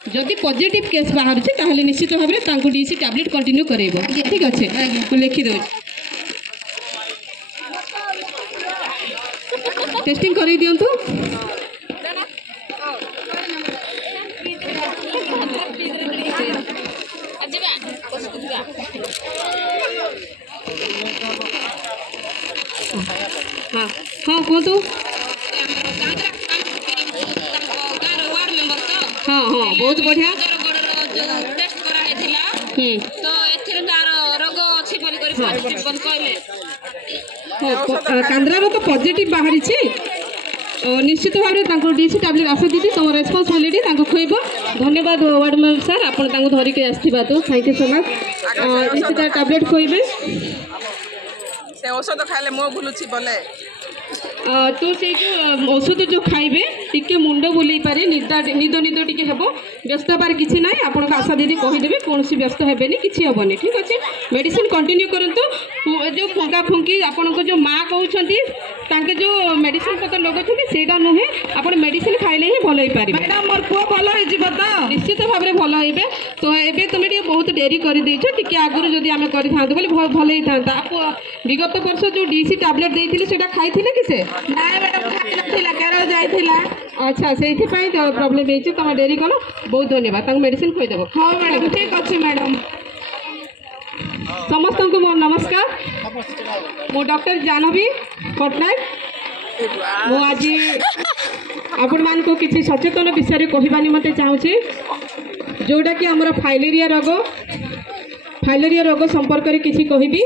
जदि positive case बाहर ताहले निश्चित भाव में डीसी टैबलेट कंटिन्यू करेबो ठीक अच्छे मैं लिखि दो टेस्टिंग कर दिंतु हाँ हाँ कहतु हाँ हाँ बहुत बढ़िया कांद्रार तो पॉजिटिव बाहरी निश्चित भाव में डीसी टैबलेट आशा दीदी तुम रेस्पॉन्सिबिलिटी खुएब धन्यवाद वार्ड मेंबर सर आपन धरिक आसवा तो thank you so much DC tablet खुएबे से औषध खाइले मो भूलुछि बोले तो से जो औषध जो खाइबे टिके मुंड बुले पारे निद निद टिके हेबो व्यस्त हबार किछि नाही आपन आशा दीदी कहिदेबे कोनसी व्यस्त हेबेनी किछि हेबनी ठीक अछि मेडिसिन कंटिन्यू करंतु जो फुंका फुंकी आपन को जो मां कहउछंती तांके जो मेडिसिन पत्र लगौछंती सेटा नुहे आपन मेडिसिन खाइले ही भलो होई पारिबे मैडम मोर पुओ भलो होई जिवो त निश्चित भाव में भलो होइबे तो एबे तुमे टिके बहुत देरी करि दैछो टिके आगुरु जदी आमे करि थांतो बोली भलो होई थांता आप विगत वर्ष जो डीसी टैबलेट देइथिले सेटा खाइथिले कि से नाइ मैडम खाइ नथिला केरो जाइथिला अच्छा से प्रॉब्लम है तुम डेरी कल बहुत धन्यवाद मेडिसिन खुईदेव हाँ मैडम ठीक अच्छे मैडम समस्त को मोर नमस्कार मो डॉक्टर जानवी पट्टनायक मु आज आपण मान को किसी सचेतन विषय कहवा निमते चाहूँगी जोटा कि आमर फाइलेरिया रोग संपर्क में किसी कहबी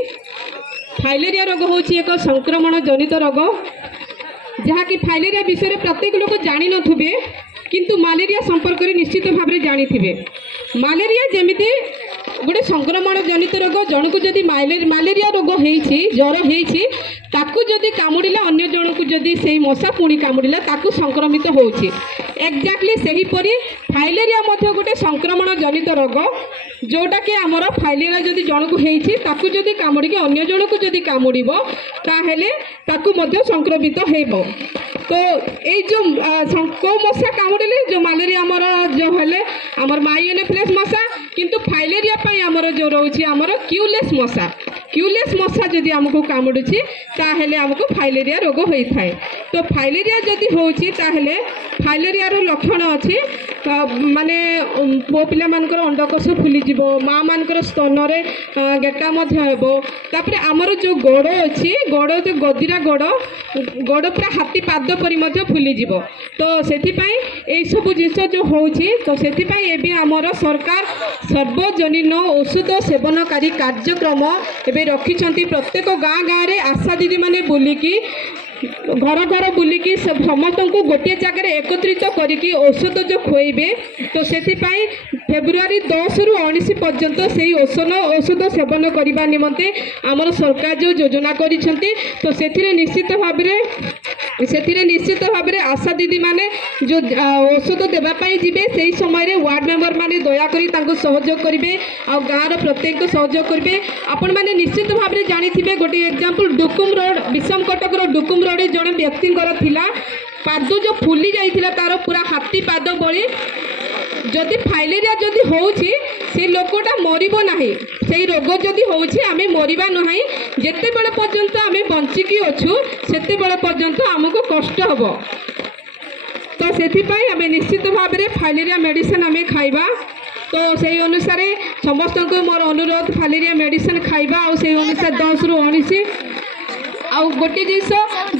फाइलेरिया रोग हूँ एक संक्रमण जनित रोग जहाँकि फाइलेरिया विषय प्रत्येक लोग जानी नथिबे किंतु मलेरिया संपर्क में निश्चित भाव में जानी थे मलेरिया जमीती गोटे संक्रमण जनित रोग जन को जदि मलेरिया रोग होती ज्वर होती जदि कामुड़िला अन्य जन को जदि से मशा पुणी कामुड़िला ताकू संक्रमित होची एक्जाक्टली सही परी फाइलेरिया मध्य गोटे संक्रमण जनित रोग जोटा कि आमर फाइलेरिया जदि जन को होती ताकू जदि कामुड़ी अन्य जन को जदि कामुड़िबो ताहेले ताकू मध्य संक्रमित हेबो तो ये जो को मशा कामुड़े जो मलेरिया आमर जो हेले आमर माइओनोफिलस मशा किंतु फाइलेरिया पाई आमर जो रोची आमर क्यूलेस मशा जदि आमको कामुड़ुची ताहेले आमको फाइलेरिया रोग होता है तो फाइलेरिया जदि होची ताहेले फाइलेरिया रो लक्षण अच्छी माने पो पिला मानकर अंडकोश फुली जीवो माँ मानकर स्तन रे गेटा मध्य हेबो तापरे आमर जो गोड़ अच्छी गोड़ जो गदिरा गोड़ पूरा हाथी पाद परी मध्य फुली जीवो तो सेथिपाई एई सब जिंस जो होची तो सेथिपाई एबे आमर सरकार सर्वजनीन औषध सेवनकारी कार्यक्रम एबे रखिछंती प्रत्येक गाँ रे आशा दीदी माने बुलिकी घर घर बुलिकी समस्त को गोटे जगह एकत्रित करके औषध जो खुएबे तो से फेब्रुआरी 10 रु 19 पर्यंत से औषध सेवन करने निमंते आमर सरकार जो योजना करिसेंती तो से निश्चित भाव में आशा दीदी माने जो औषध देवाई जीवे से समय वार्ड मेंबर माने दयाकोरी सहयोग करेंगे आ गाँव प्रत्येक सहयोग करेंगे आपण मैंने निश्चित भाव में जानी गोटे एग्जांपल डुकुम रोड विषम कटक डुकुम रोड जड़े व्यक्ति पाद जो फुली जाइथिला तार पूरा हाथी पाद बड़ी जदि फाइलेरिया जदि होउछि से लोकटा मरिबो नाही सेही रोग जदि होउछि आमे मरिबा नाही जेते बेले पर्यंत आमे बंचिकी अछु सेते बेले पर्यंत हमको कष्ट हबो तो सेथिपाई आमे निश्चित भाव में फाइलेरिया मेडिसिन आमे खाइबा तो से अनुसार समस्त को मोर अनुरोध फाइलेरिया मेडिसिन खाइबा और से अनुसार 10 रु 19 आउ गोटे जिस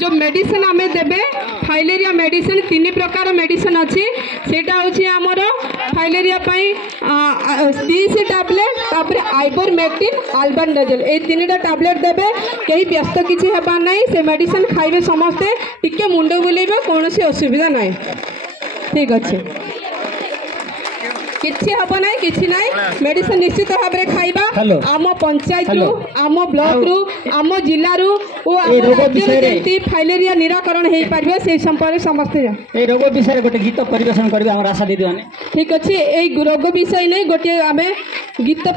जो मेडिसिन आमे देबे फाइलेरिया मेडिसिन 3 प्रकार मेडिसिन अच्छी सेटा होची हमर फाइलेरिया पई डीसी टैबलेट तापर आइबरमेक्टिन अल्बेंडाजोल ए 3टा टैबलेट देबे कहीं व्यस्त किछि हेबा नै से मेडिसिन खाइबे समस्ते टिके मुंड बुलेबे कोनोसी असुविधा नै ठीक अछि किछि हबो नै किछि नै मेडिसिन निश्चित भाव में खाइबा आम पंचायत रु आम ब्लॉक रु आम जिल्ला रु ओ राज्य फाइलेरिया निराकरण हो पारे से संपर्क समस्ते ए रोग विषय गोटे गीत परिवेशन करबे हमर आशा दीदी माने ठीक अछि ए रोग विषय नै गोटे आमे गीत